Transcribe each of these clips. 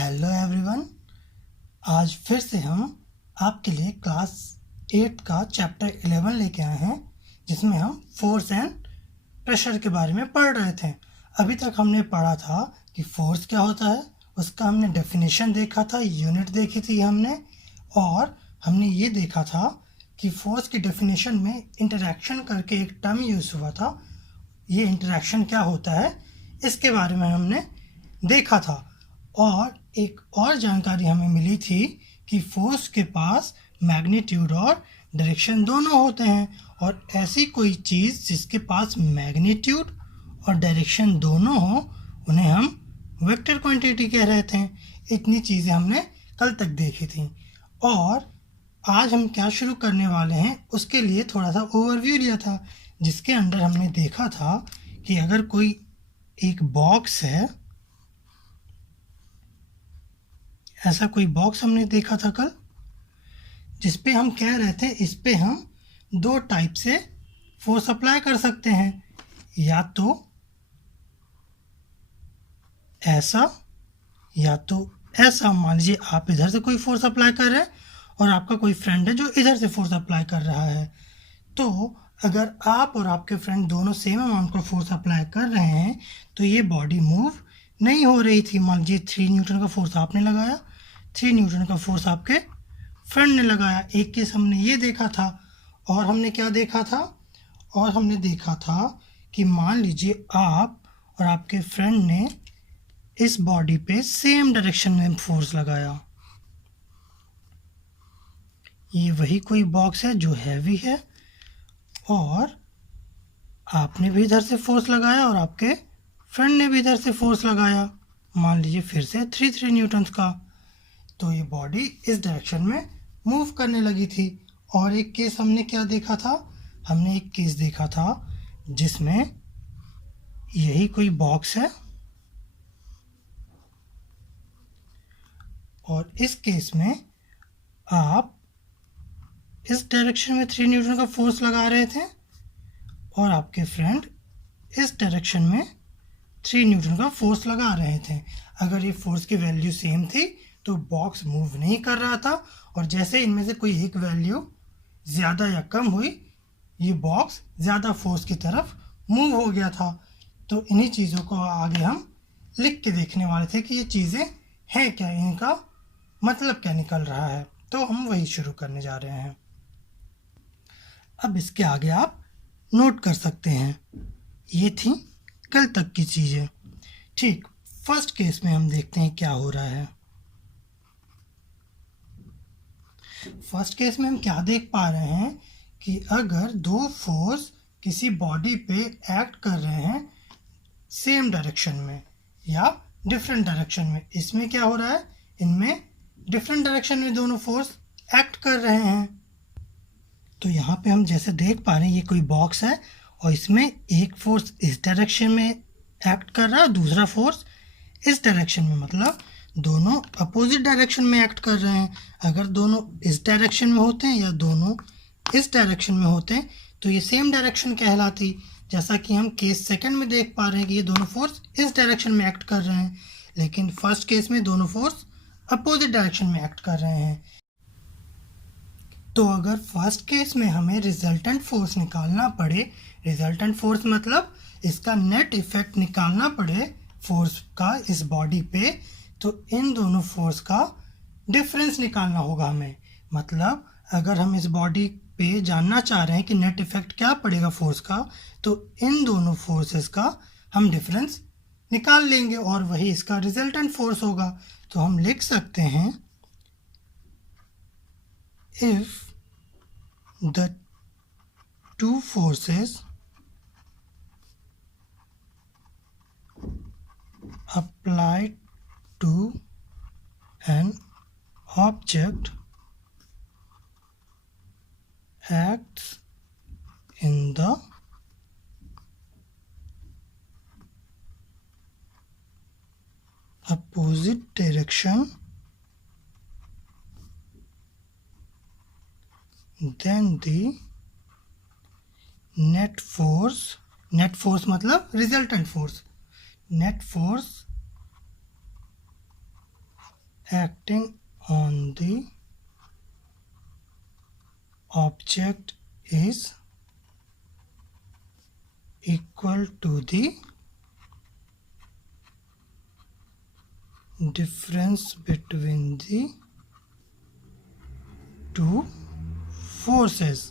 Hello everyone. आज फिर से हम आपके लिए क्लास 8 का चैप्टर 11 लेके आए हैं, जिसमें हम फोर्स एंड प्रेशर के बारे में पढ़ रहे थे। अभी तक हमने पढ़ा था कि फोर्स क्या होता है, उसका हमने डेफिनेशन देखा था, यूनिट देखी थी हमने, और हमने ये देखा था कि फोर्स की डेफिनेशन में इंटरैक्शन करके एक टर्म यूज़ हुआ था। ये इंटरैक्शन क्या होता है इसके बारे में हमने देखा था। और एक और जानकारी हमें मिली थी कि फोर्स के पास मैग्नीट्यूड और डायरेक्शन दोनों होते हैं, और ऐसी कोई चीज़ जिसके पास मैग्नीट्यूड और डायरेक्शन दोनों हो उन्हें हम वेक्टर क्वांटिटी कह रहे थे। इतनी चीज़ें हमने कल तक देखी थी, और आज हम क्या शुरू करने वाले हैं उसके लिए थोड़ा सा ओवरव्यू लिया था, जिसके अंदर हमने देखा था कि अगर कोई एक बॉक्स है, ऐसा कोई बॉक्स हमने देखा था कल, जिसपे हम कह रहे थे इस पे हम दो टाइप से फोर्स अप्लाई कर सकते हैं, या तो ऐसा या तो ऐसा। मान लीजिए आप इधर से कोई फोर्स अप्लाई कर रहे हैं और आपका कोई फ्रेंड है जो इधर से फोर्स अप्लाई कर रहा है। तो अगर आप और आपके फ्रेंड दोनों सेम अमाउंट का फोर्स अप्लाई कर रहे हैं तो ये बॉडी मूव नहीं हो रही थी। मान लीजिए 3 न्यूटन का फोर्स आपने लगाया, 3 न्यूटन का फोर्स आपके फ्रेंड ने लगाया। एक केस हमने ये देखा था, और हमने क्या देखा था, और हमने देखा था कि मान लीजिए आप और आपके फ्रेंड ने इस बॉडी पे सेम डायरेक्शन में फोर्स लगाया। ये वही कोई बॉक्स है जो हैवी है, और आपने भी इधर से फोर्स लगाया और आपके फ्रेंड ने भी इधर से फोर्स लगाया, मान लीजिए फिर से 3 न्यूटन्स का। तो ये बॉडी इस डायरेक्शन में मूव करने लगी थी। और एक केस हमने क्या देखा था, हमने एक केस देखा था जिसमें यही कोई बॉक्स है, और इस केस में आप इस डायरेक्शन में 3 न्यूटन का फोर्स लगा रहे थे और आपके फ्रेंड इस डायरेक्शन में 3 न्यूटन का फोर्स लगा रहे थे। अगर ये फोर्स की वैल्यू सेम थी तो बॉक्स मूव नहीं कर रहा था, और जैसे इनमें से कोई एक वैल्यू ज़्यादा या कम हुई, ये बॉक्स ज़्यादा फोर्स की तरफ मूव हो गया था। तो इन्हीं चीज़ों को आगे हम लिख के देखने वाले थे कि ये चीज़ें हैं क्या, इनका मतलब क्या निकल रहा है। तो हम वही शुरू करने जा रहे हैं। अब इसके आगे आप नोट कर सकते हैं, ये थी कल तक की चीज़ें। ठीक, फर्स्ट केस में हम देखते हैं क्या हो रहा है। फर्स्ट केस में हम क्या देख पा रहे हैं कि अगर दो फोर्स किसी बॉडी पे एक्ट कर रहे हैं सेम डायरेक्शन में या डिफरेंट डायरेक्शन में, इसमें क्या हो रहा है, इनमें डिफरेंट डायरेक्शन में दोनों फोर्स एक्ट कर रहे हैं। तो यहाँ पे हम जैसे देख पा रहे हैं ये कोई बॉक्स है, और इसमें एक फोर्स इस डायरेक्शन में एक्ट कर रहा है, दूसरा फोर्स इस डायरेक्शन में, मतलब दोनों अपोजिट डायरेक्शन में एक्ट कर रहे हैं। अगर दोनों इस डायरेक्शन में होते हैं या दोनों इस डायरेक्शन में होते हैं तो ये सेम डायरेक्शन कहलाती। जैसा कि हम केस सेकंड में देख पा रहे हैं कि ये दोनों फोर्स इस डायरेक्शन में एक्ट कर रहे हैं, लेकिन फर्स्ट केस में दोनों फोर्स अपोजिट डायरेक्शन में एक्ट कर रहे हैं। तो अगर फर्स्ट केस में हमें रिजल्टेंट फोर्स निकालना पड़े, रिजल्टेंट फोर्स मतलब इसका नेट इफेक्ट निकालना पड़े फोर्स का इस बॉडी पे, तो इन दोनों फोर्स का डिफरेंस निकालना होगा हमें। मतलब अगर हम इस बॉडी पे जानना चाह रहे हैं कि नेट इफेक्ट क्या पड़ेगा फोर्स का, तो इन दोनों फोर्सेस का हम डिफरेंस निकाल लेंगे, और वही इसका रिजल्टेंट फोर्स होगा। तो हम लिख सकते हैं, if the two forces applied to an object acts in the opposite direction, then the net force मतलब resultant force, net force acting on the object is equal to the difference between the two forces।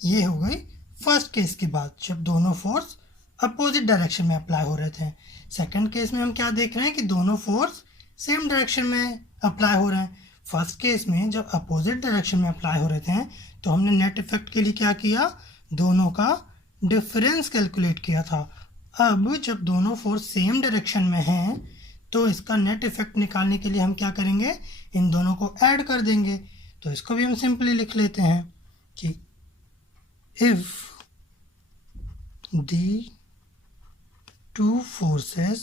ये हो गई first case की बात, जब दोनों force opposite direction में apply हो रहे थे। सेकंड केस में हम क्या देख रहे हैं कि दोनों फोर्स सेम डायरेक्शन में अप्लाई हो रहे हैं। फर्स्ट केस में जब अपोजिट डायरेक्शन में अप्लाई हो रहे थे तो हमने नेट इफेक्ट के लिए क्या किया, दोनों का डिफरेंस कैलकुलेट किया था। अब जब दोनों फोर्स सेम डायरेक्शन में हैं तो इसका नेट इफेक्ट निकालने के लिए हम क्या करेंगे, इन दोनों को ऐड कर देंगे। तो इसको भी हम सिंपली लिख लेते हैं कि if the two forces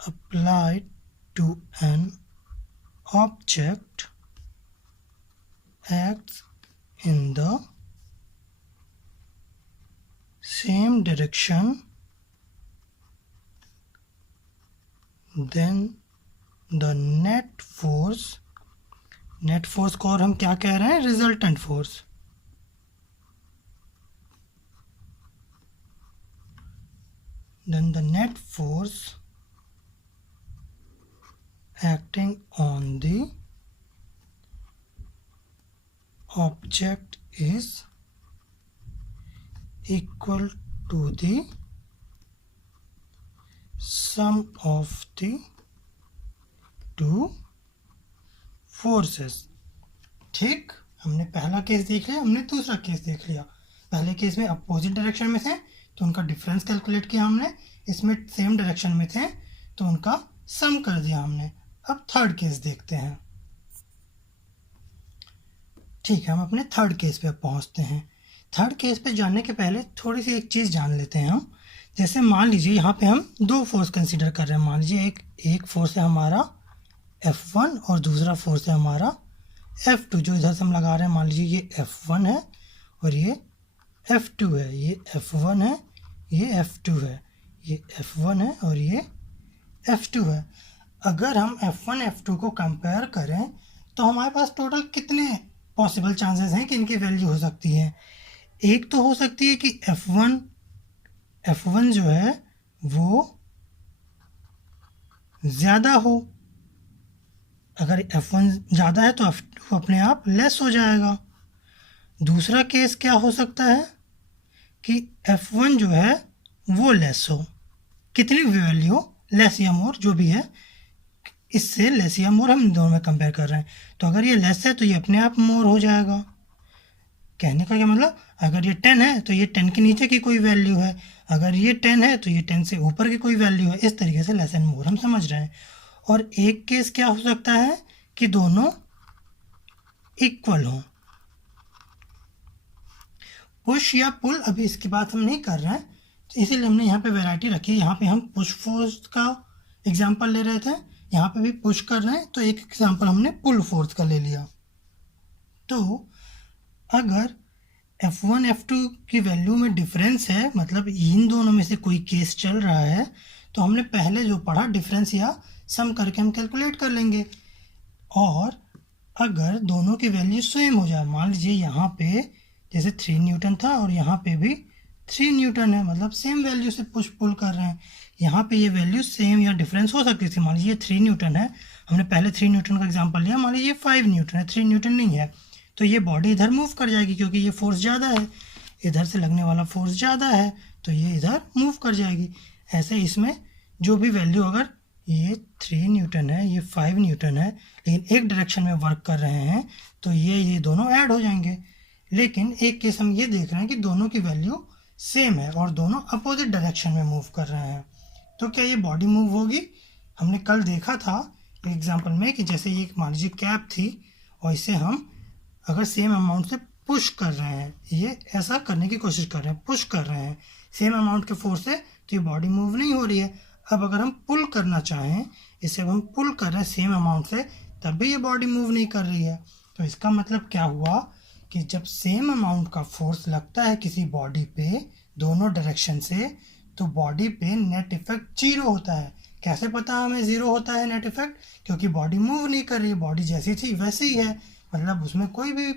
applied to an object acts in the same direction, then the net force को और हम क्या कह रहे हैं, resultant force, then the net force acting on the object is equal to the sum of the two forces. ठीक, हमने पहला केस देख लिया, हमने दूसरा केस देख लिया। पहले केस में अपोजिट डायरेक्शन में थे तो उनका डिफरेंस कैलकुलेट किया हमने, इसमें सेम डायरेक्शन में थे तो उनका सम कर दिया हमने। अब थर्ड केस देखते हैं। ठीक है, हम अपने थर्ड केस पे पहुंचते हैं। थर्ड केस पे जाने के पहले थोड़ी सी एक चीज़ जान लेते हैं हम। जैसे मान लीजिए यहाँ पे हम दो फोर्स कंसिडर कर रहे हैं। मान लीजिए एक फोर्स है हमारा F1 और दूसरा फोर्स है हमारा F2, जो इधर से हम लगा रहे हैं। मान लीजिए ये F1 है और ये F2 है, ये F1 है, ये F2 है, ये F1 है और ये F2 है। अगर हम F1 F2 को कंपेयर करें तो हमारे पास टोटल कितने पॉसिबल चांसेस हैं कि इनकी वैल्यू हो सकती है। एक तो हो सकती है कि F1 जो है वो ज़्यादा हो। अगर F1 ज़्यादा है तो F2 अपने आप लेस हो जाएगा। दूसरा केस क्या हो सकता है कि F1 जो है वो लेस हो, कितनी भी वैल्यू हो, लेस या मोर जो भी है, इससे लेस या मोर हम दोनों में कंपेयर कर रहे हैं। तो अगर ये लेस है तो ये अपने आप मोर हो जाएगा। कहने का क्या मतलब, अगर ये 10 है तो ये 10 के नीचे की कोई वैल्यू है, अगर ये 10 है तो ये 10 से ऊपर की कोई वैल्यू है। इस तरीके से लेस एंड मोर हम समझ रहे हैं। और एक केस क्या हो सकता है कि दोनों इक्वल हों। पुश या पुल, अभी इसकी बात हम नहीं कर रहे हैं, तो इसीलिए हमने यहाँ पे वैरायटी रखी है। यहाँ पे हम पुश फोर्स का एग्जांपल ले रहे थे, यहाँ पे भी पुश कर रहे हैं तो एक एग्जांपल हमने पुल फोर्स का ले लिया। तो अगर F1 F2 की वैल्यू में डिफरेंस है, मतलब इन दोनों में से कोई केस चल रहा है, तो हमने पहले जो पढ़ा डिफरेंस या सम करके हम कैलकुलेट कर लेंगे। और अगर दोनों की वैल्यू सेम हो जाए, मान लीजिए यहाँ पे जैसे 3 न्यूटन था और यहाँ पे भी 3 न्यूटन है, मतलब सेम वैल्यू से पुश पुल कर रहे हैं। यहाँ पे ये वैल्यू सेम या डिफरेंस हो सकती थी। मान लीजिए 3 न्यूटन है, हमने पहले 3 न्यूटन का एग्जांपल लिया। मान लीजिए 5 न्यूटन है, 3 न्यूटन नहीं है, तो ये बॉडी इधर मूव कर जाएगी क्योंकि ये फोर्स ज़्यादा है, इधर से लगने वाला फोर्स ज़्यादा है तो ये इधर मूव कर जाएगी। ऐसे इसमें जो भी वैल्यू, अगर ये 3 न्यूटन है, ये 5 न्यूटन है, लेकिन एक डायरेक्शन में वर्क कर रहे हैं तो ये दोनों ऐड हो जाएंगे। लेकिन एक केस हम ये देख रहे हैं कि दोनों की वैल्यू सेम है और दोनों अपोजिट डायरेक्शन में मूव कर रहे हैं, तो क्या ये बॉडी मूव होगी? हमने कल देखा था एग्जाम्पल में कि जैसे ये मान लीजिए कैप थी और इसे हम अगर सेम अमाउंट से पुश कर रहे हैं, ये ऐसा करने की कोशिश कर रहे हैं, पुश कर रहे हैं सेम अमाउंट के फोर्स से, तो ये बॉडी मूव नहीं हो रही है। अब अगर हम पुल करना चाहें, इसे हम पुल कर रहे हैं सेम अमाउंट से, तब भी ये बॉडी मूव नहीं कर रही है। तो इसका मतलब क्या हुआ कि जब सेम अमाउंट का फोर्स लगता है किसी बॉडी पे दोनों डायरेक्शन से, तो बॉडी पे नेट इफेक्ट जीरो होता है। कैसे पता हमें जीरो होता है नेट इफेक्ट? क्योंकि बॉडी मूव नहीं कर रही, बॉडी जैसी थी वैसी ही है, मतलब उसमें कोई भी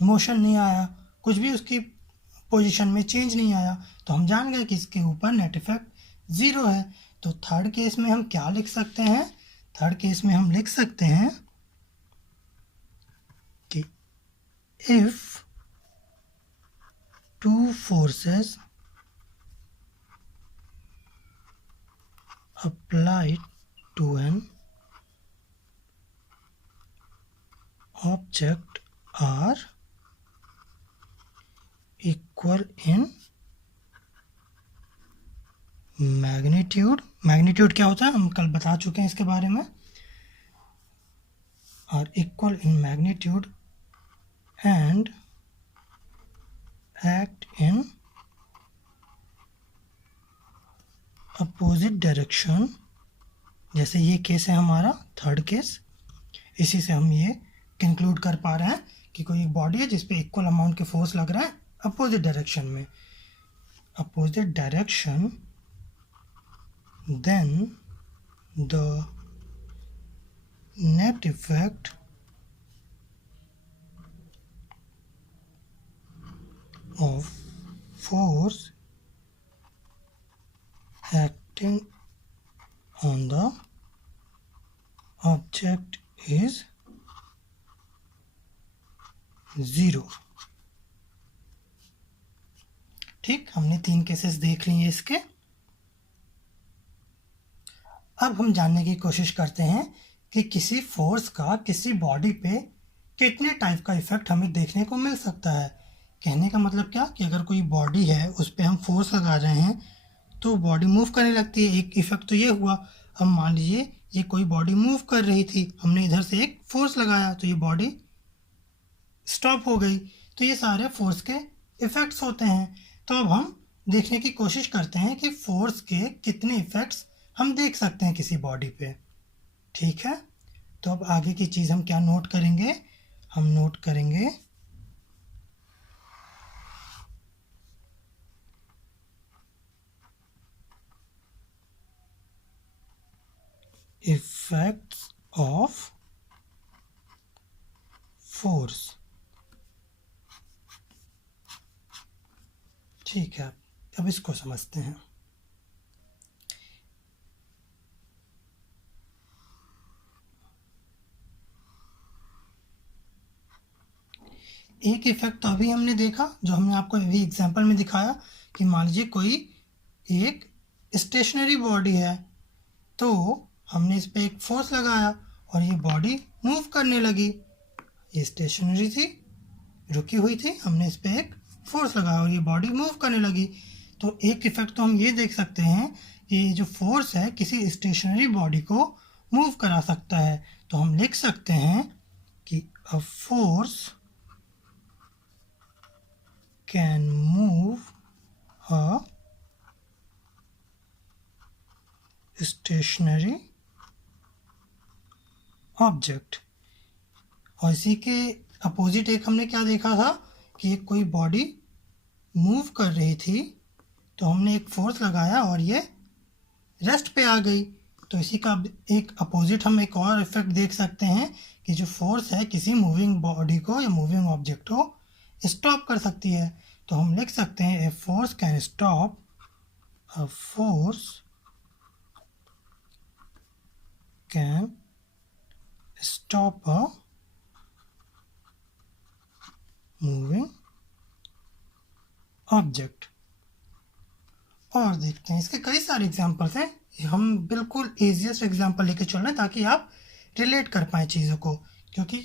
मोशन नहीं आया, कुछ भी उसकी पोजीशन में चेंज नहीं आया, तो हम जान गए कि इसके ऊपर नेट इफेक्ट ज़ीरो है। तो थर्ड केस में हम क्या लिख सकते हैं? थर्ड केस में हम लिख सकते हैं कि if two forces applied to an object are equal in magnitude क्या होता है हम कल बता चुके हैं इसके बारे में, are equal in magnitude and act in opposite direction. जैसे ये केस है हमारा थर्ड केस, इसी से हम ये कंक्लूड कर पा रहे हैं कि कोई एक बॉडी है जिसपे इक्वल अमाउंट के फोर्स लग रहा है अपोजिट डायरेक्शन में, opposite direction, then the net effect of force acting on the object is zero। ठीक, हमने 3 केसेस देख लिए इसके। अब हम जानने की कोशिश करते हैं कि किसी फोर्स का किसी बॉडी पे कितने टाइप का इफेक्ट हमें देखने को मिल सकता है। कहने का मतलब क्या कि अगर कोई बॉडी है उस पर हम फोर्स लगा रहे हैं तो बॉडी मूव करने लगती है, एक इफेक्ट तो ये हुआ। अब मान लीजिए ये कोई बॉडी मूव कर रही थी, हमने इधर से एक फोर्स लगाया तो ये बॉडी स्टॉप हो गई, तो ये सारे फोर्स के इफेक्ट्स होते हैं। तो अब हम देखने की कोशिश करते हैं कि फोर्स के कितने इफेक्ट्स हम देख सकते हैं किसी बॉडी पे। ठीक है, तो अब आगे की चीज़ हम क्या नोट करेंगे? हम नोट करेंगे इफेक्ट्स ऑफ फोर्स। ठीक है, अब इसको समझते हैं। एक इफेक्ट तो अभी हमने देखा जो हमने आपको अभी एग्जांपल में दिखाया कि मान लीजिए कोई एक स्टेशनरी बॉडी है, तो हमने इस पर एक फोर्स लगाया और ये बॉडी मूव करने लगी। ये स्टेशनरी थी, रुकी हुई थी, हमने इस पर एक फोर्स लगाया और ये बॉडी मूव करने लगी। तो एक इफेक्ट तो हम ये देख सकते हैं कि जो फोर्स है किसी स्टेशनरी बॉडी को मूव करा सकता है। तो हम लिख सकते हैं कि a force can move a stationary object। और इसी के अपोजिट एक हमने क्या देखा था कि एक कोई बॉडी मूव कर रही थी तो हमने एक फोर्स लगाया और ये रेस्ट पे आ गई। तो इसी का एक अपोजिट हम एक और इफेक्ट देख सकते हैं कि जो फोर्स है किसी मूविंग बॉडी को या मूविंग ऑब्जेक्ट को स्टॉप कर सकती है। तो हम लिख सकते हैं a force can stop, a force can stop a moving object. और देखते हैं इसके कई सारे एग्जांपल्स हैं, हम बिल्कुल इजीएस्ट एग्जांपल लेके चल रहे हैं ताकि आप रिलेट कर पाएँ चीज़ों को, क्योंकि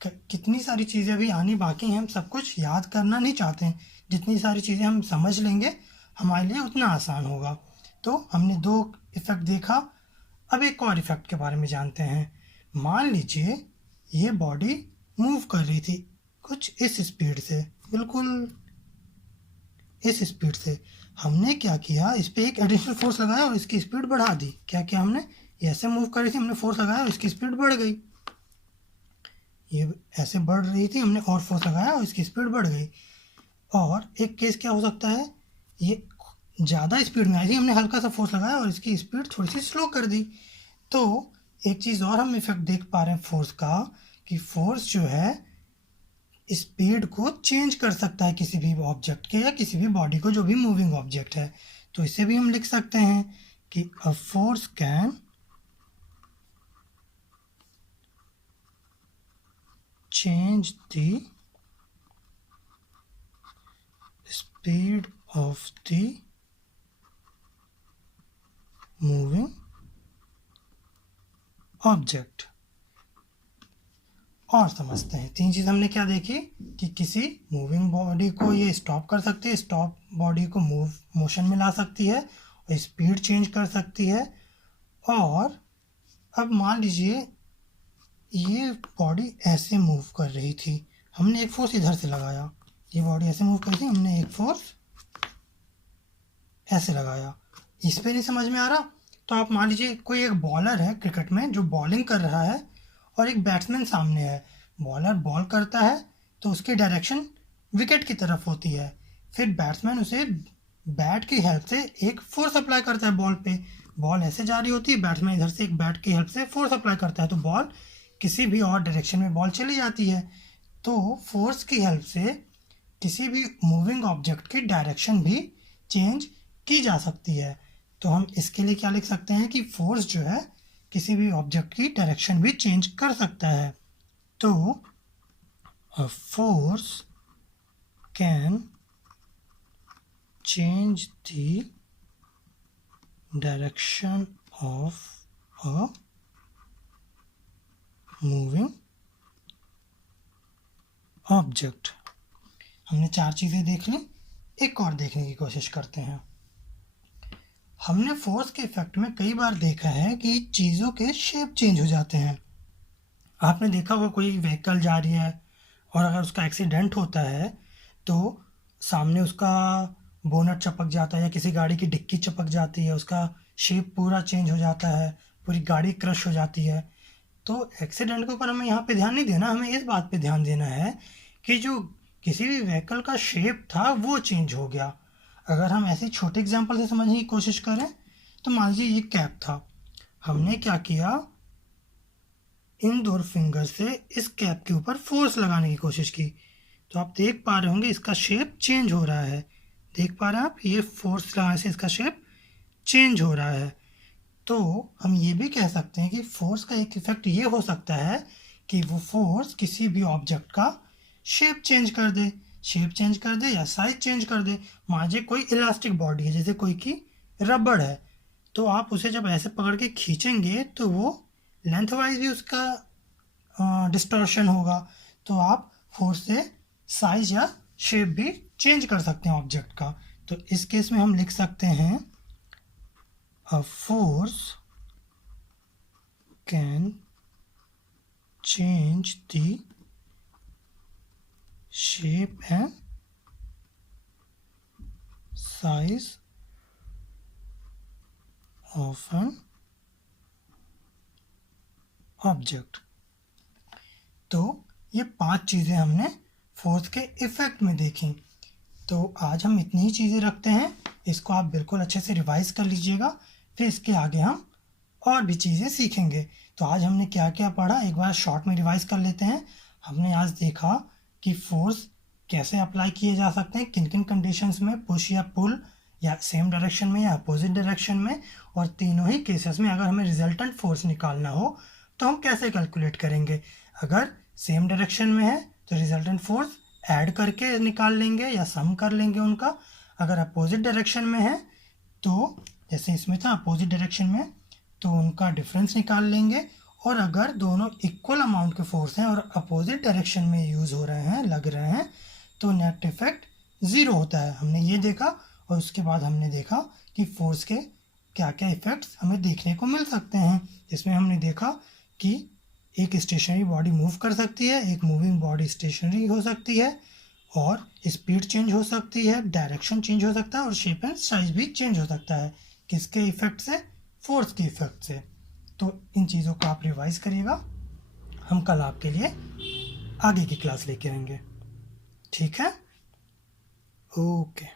कितनी सारी चीज़ें अभी आनी बाकी हैं, हम सब कुछ याद करना नहीं चाहते हैं। जितनी सारी चीज़ें हम समझ लेंगे हमारे लिए उतना आसान होगा। तो हमने 2 इफ़ेक्ट देखा, अब एक और इफ़ेक्ट के बारे में जानते हैं। मान लीजिए ये बॉडी मूव कर रही थी कुछ इस स्पीड से, बिल्कुल इस स्पीड से। हमने क्या किया, इस पर एक एडिशनल फोर्स लगाया और इसकी स्पीड बढ़ा दी। क्या किया हमने, ये ऐसे मूव कर रही थी, हमने फोर्स लगाया और इसकी स्पीड बढ़ गई। ये ऐसे बढ़ रही थी, हमने और फोर्स लगाया और इसकी स्पीड बढ़ गई। और एक केस क्या हो सकता है, ये ज़्यादा स्पीड में आई थी, हमने हल्का सा फोर्स लगाया और इसकी स्पीड थोड़ी सी स्लो कर दी। तो एक चीज़ और हम इफेक्ट देख पा रहे हैं फोर्स का, कि फोर्स जो है स्पीड को चेंज कर सकता है किसी भी ऑब्जेक्ट के या किसी भी बॉडी को जो भी मूविंग ऑब्जेक्ट है। तो इसे भी हम लिख सकते हैं कि a force can change the speed of the moving object। और समझते हैं, तीन चीज़ हमने क्या देखी कि किसी मूविंग बॉडी को ये स्टॉप कर सकती है, स्टॉप बॉडी को मोशन में ला सकती है और स्पीड चेंज कर सकती है। और अब मान लीजिए ये बॉडी ऐसे मूव कर रही थी, हमने एक फोर्स इधर से लगाया, ये बॉडी ऐसे मूव कर रही थी, हमने एक फोर्स ऐसे लगाया, इस पे नहीं समझ में आ रहा। तो आप मान लीजिए कोई एक बॉलर है क्रिकेट में जो बॉलिंग कर रहा है और एक बैट्समैन सामने है। बॉलर बॉल करता है तो उसकी डायरेक्शन विकेट की तरफ होती है, फिर बैट्समैन उसे बैट की हेल्प से एक फोर्स अप्लाई करता है बॉल पे, बॉल ऐसे जा रही होती है, बैट्समैन इधर से एक बैट की हेल्प से फोर्स अप्लाई करता है तो बॉल किसी भी और डायरेक्शन में बॉल चली जाती है। तो फोर्स की हेल्प से किसी भी मूविंग ऑब्जेक्ट की डायरेक्शन भी चेंज की जा सकती है। तो हम इसके लिए क्या लिख सकते हैं कि फोर्स जो है किसी भी ऑब्जेक्ट की डायरेक्शन भी चेंज कर सकता है। तो a force can change the direction of a moving object. हमने चार चीज़ें देख ली, एक और देखने की कोशिश करते हैं। हमने फोर्स के इफेक्ट में कई बार देखा है कि चीज़ों के शेप चेंज हो जाते हैं। आपने देखा होगा कोई व्हीकल जा रही है और अगर उसका एक्सीडेंट होता है तो सामने उसका बोनट चपक जाता है या किसी गाड़ी की डिक्की चपक जाती है, उसका शेप पूरा चेंज हो जाता है, पूरी गाड़ी क्रश हो जाती है। तो एक्सीडेंट के ऊपर हमें यहाँ पे ध्यान नहीं देना, हमें इस बात पे ध्यान देना है कि जो किसी भी व्हीकल का शेप था वो चेंज हो गया। अगर हम ऐसे छोटे एग्जांपल से समझने की कोशिश करें तो मान लीजिए ये कैप था, हमने क्या किया, इन दो फिंगर से इस कैप के ऊपर फोर्स लगाने की कोशिश की, तो आप देख पा रहे होंगे इसका शेप चेंज हो रहा है। देख पा रहे हैं आप, ये फोर्स लगाने से इसका शेप चेंज हो रहा है। तो हम ये भी कह सकते हैं कि फोर्स का एक इफेक्ट ये हो सकता है कि वो फोर्स किसी भी ऑब्जेक्ट का शेप चेंज कर दे, शेप चेंज कर दे या साइज चेंज कर दे। मान लीजिए कोई इलास्टिक बॉडी है, जैसे कोई की रबड़ है, तो आप उसे जब ऐसे पकड़ के खींचेंगे तो वो लेंथ वाइज भी उसका डिस्टॉर्शन होगा। तो आप फोर्स से साइज या शेप भी चेंज कर सकते हैं ऑब्जेक्ट का। तो इस केस में हम लिख सकते हैं a force can change the shape and size of an object। तो ये पांच चीज़ें हमने फोर्स के इफेक्ट में देखी। तो आज हम इतनी ही चीज़ें रखते हैं, इसको आप बिल्कुल अच्छे से रिवाइज कर लीजिएगा, फिर इसके आगे हम और भी चीज़ें सीखेंगे। तो आज हमने क्या क्या पढ़ा एक बार शॉर्ट में रिवाइज कर लेते हैं। हमने आज देखा कि फोर्स कैसे अप्लाई किए जा सकते हैं, किन किन कंडीशंस में, पुश या पुल या सेम डायरेक्शन में या अपोजिट डायरेक्शन में, और तीनों ही केसेस में अगर हमें रिजल्टेंट फोर्स निकालना हो तो हम कैसे कैलकुलेट करेंगे। अगर सेम डायरेक्शन में है तो रिजल्टेंट फोर्स ऐड करके निकाल लेंगे या सम कर लेंगे उनका। अगर अपोजिट डायरेक्शन में है तो जैसे इसमें था अपोजिट डायरेक्शन में, तो उनका डिफरेंस निकाल लेंगे। और अगर दोनों इक्वल अमाउंट के फोर्स हैं और अपोजिट डायरेक्शन में यूज़ हो रहे हैं, लग रहे हैं, तो नेट इफेक्ट ज़ीरो होता है। हमने ये देखा और उसके बाद हमने देखा कि फोर्स के क्या क्या इफेक्ट्स हमें देखने को मिल सकते हैं, जिसमें हमने देखा कि एक स्टेशनरी बॉडी मूव कर सकती है, एक मूविंग बॉडी स्टेशनरी हो सकती है, और स्पीड चेंज हो सकती है, डायरेक्शन चेंज हो सकता है, और शेप एंड साइज भी चेंज हो सकता है। किसके इफेक्ट से? फोर्स के इफेक्ट से। तो इन चीज़ों को आप रिवाइज करिएगा, हम कल आपके लिए आगे की क्लास लेके आएंगे। ठीक है, ओके।